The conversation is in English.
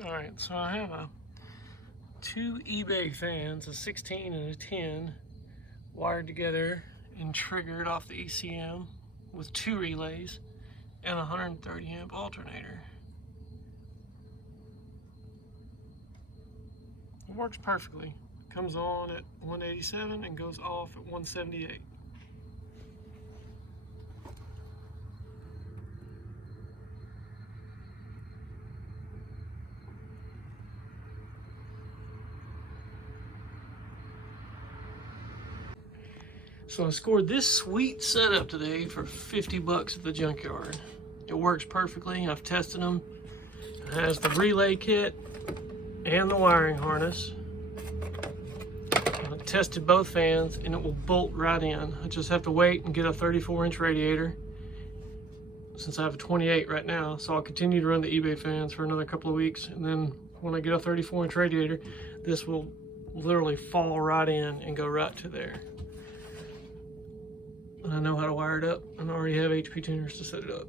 Alright, so I have two eBay fans, a 16 and a 10, wired together and triggered off the ECM with two relays and a 130 amp alternator. It works perfectly. Comes on at 187 and goes off at 178. So I scored this sweet setup today for 50 bucks at the junkyard. It works perfectly. I've tested them. It has the relay kit and the wiring harness. I tested both fans and it will bolt right in. I just have to wait and get a 34-inch radiator since I have a 28 right now. So I'll continue to run the eBay fans for another couple of weeks, and then when I get a 34-inch radiator, this will literally fall right in and go right to there. And I know how to wire it up, and I already have HP tuners to set it up.